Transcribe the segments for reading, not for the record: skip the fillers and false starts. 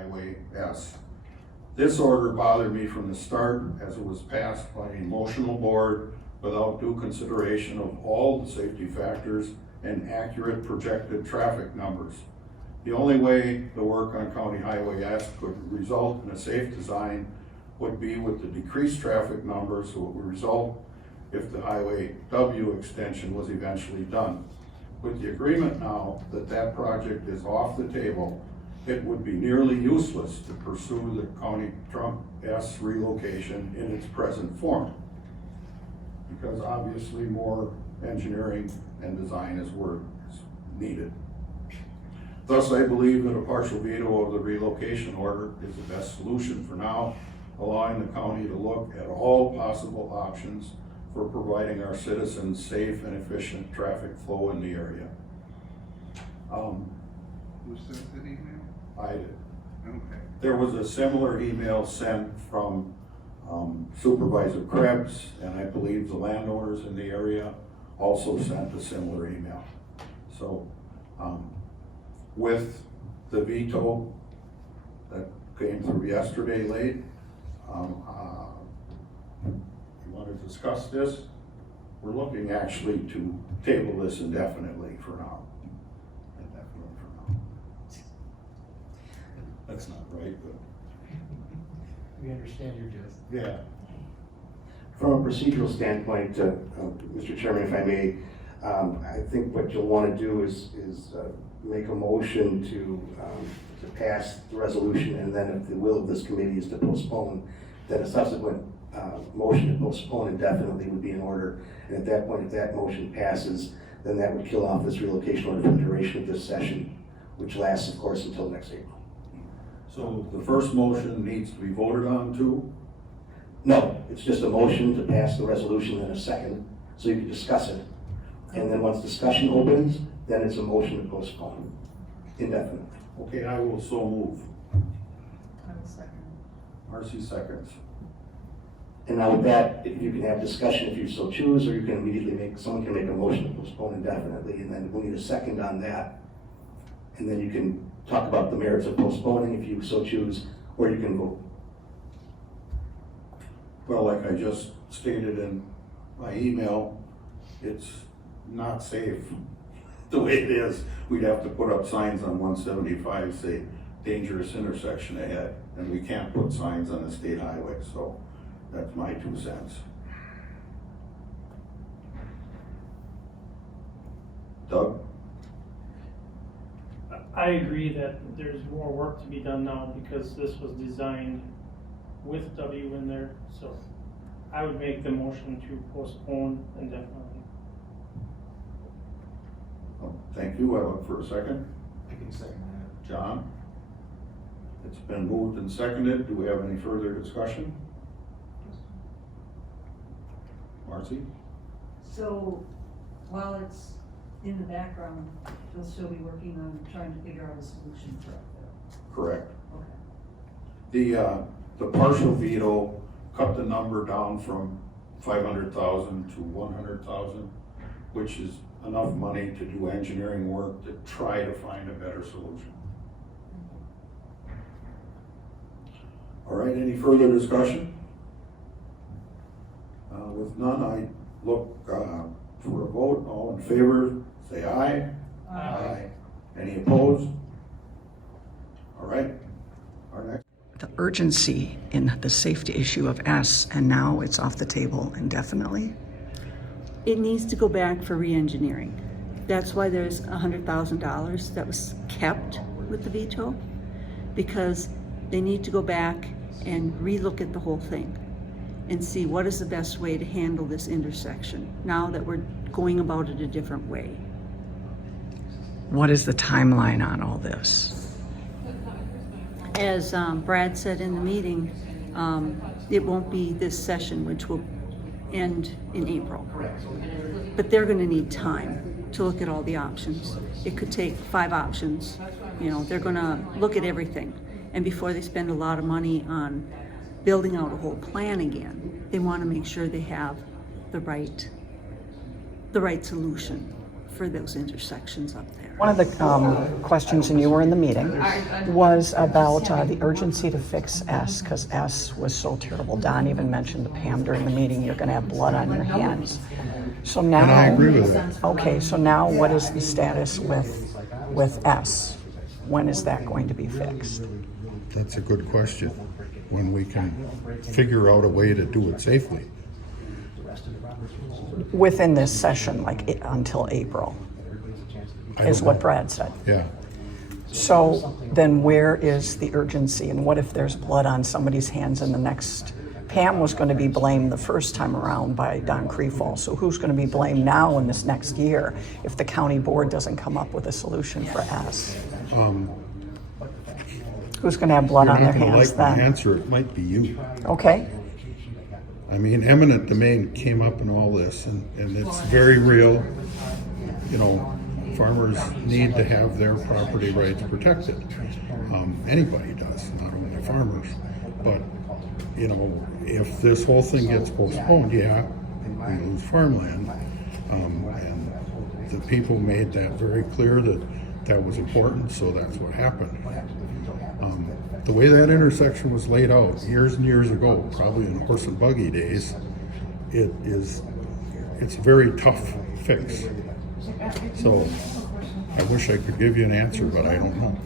Highway S. This order bothered me from the start as it was passed by an emotional board without due consideration of all the safety factors and accurate projected traffic numbers. The only way the work on County Highway S could result in a safe design would be with the decreased traffic numbers that would result if the Highway W extension was eventually done. With the agreement now that that project is off the table, it would be nearly useless to pursue the County Trump S relocation in its present form, because obviously more engineering and design is needed. Thus, I believe that a partial veto of the relocation order is the best solution for now, allowing the county to look at all possible options for providing our citizens safe and efficient traffic flow in the area. Who sent that email? I did. Okay. There was a similar email sent from Supervisor Krebs, and I believe the landowners in the area also sent a similar email. So with the veto that came through yesterday late, you want to discuss this? We're looking actually to table this indefinitely for now. Indefinitely for now. That's not right, but. We understand your gist. Yeah. From a procedural standpoint, Mr. Chairman, if I may, I think what you'll want to do is make a motion to pass the resolution, and then if the will of this committee is to postpone, then a subsequent motion to postpone indefinitely would be in order. And at that point, if that motion passes, then that would kill off this relocation order for the duration of this session, which lasts, of course, until next April. So the first motion needs to be voted on too? No, it's just a motion to pass the resolution in a second, so you can discuss it. And then once discussion opens, then it's a motion to postpone indefinitely. Okay, I will so move. I will second. Marcy seconds. And now with that, if you can have discussion if you so choose, or you can immediately someone can make a motion to postpone indefinitely, and then we'll need a second on that. And then you can talk about the merits of postponing if you so choose, or you can vote. Well, like I just stated in my email, it's not safe the way it is. We'd have to put up signs on 175 say dangerous intersection ahead, and we can't put signs on the state highway, so that's my 2 cents. Doug? I agree that there's more work to be done now because this was designed with W in there, so I would make the motion to postpone indefinitely. Oh, thank you. I look for a second. I can second that. John? It's been moved and seconded. Do we have any further discussion? Marcy? So while it's in the background, you'll still be working on trying to figure out a solution for it there. Correct. Okay. The partial veto cut the number down from 500,000 to 100,000, which is enough money to do engineering work to try to find a better solution. All right, any further discussion? With none, I look for a vote. All in favor, say aye. Aye. Any opposed? All right, our next. The urgency in the safety issue of S, and now it's off the table indefinitely. It needs to go back for re-engineering. That's why there's $100,000 that was kept with the veto, because they need to go back and relook at the whole thing and see what is the best way to handle this intersection now that we're going about it a different way. What is the timeline on all this? As Brad said in the meeting, it won't be this session, which will end in April. But they're gonna need time to look at all the options. It could take 5 options. You know, they're gonna look at everything. And before they spend a lot of money on building out a whole plan again, they wanna make sure they have the right solution for those intersections up there. One of the questions, and you were in the meeting, was about the urgency to fix S, because S was so terrible. Don even mentioned to Pam during the meeting, you're gonna have blood on your hands. So now. And I agree with that. Okay, so now what is the status with S? When is that going to be fixed? That's a good question. When we can figure out a way to do it safely. Within this session, like until April, I is don't what know. Brad said. Yeah. So then where is the urgency, and what if there's blood on somebody's hands in the next? Pam was going to be blamed the first time around by Don Creefall, so who's going to be blamed now in this next year if the county board doesn't come up with a solution for S? Who's going to have blood You're on their not gonna hands like my then? answer, it might be you. Okay, I mean, eminent domain came up in all this, and it's very real. You know, farmers need to have their property rights protected. Anybody does, not only farmers. But, you know, if this whole thing gets postponed, yeah, we lose farmland. And the people made that very clear that that was important, so that's what happened. The way that intersection was laid out years and years ago, probably in horse and buggy days, it's a very tough fix. So I wish I could give you an answer, but I don't know.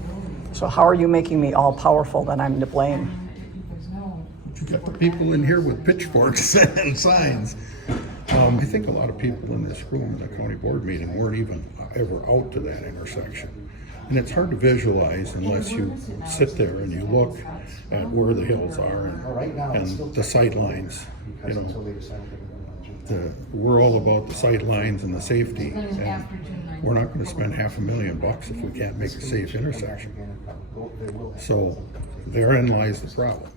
so how are you making me all powerful that I'm to blame? You got the people in here with pitchforks and signs. I think a lot of people in this room in the county board meeting weren't even ever out to that intersection. And it's hard to visualize unless you sit there and you look at where the hills are and the sight lines. You know, we're all about the sight lines and the safety, and we're not going to spend $500,000 if we can't make a safe intersection. So therein lies the problem.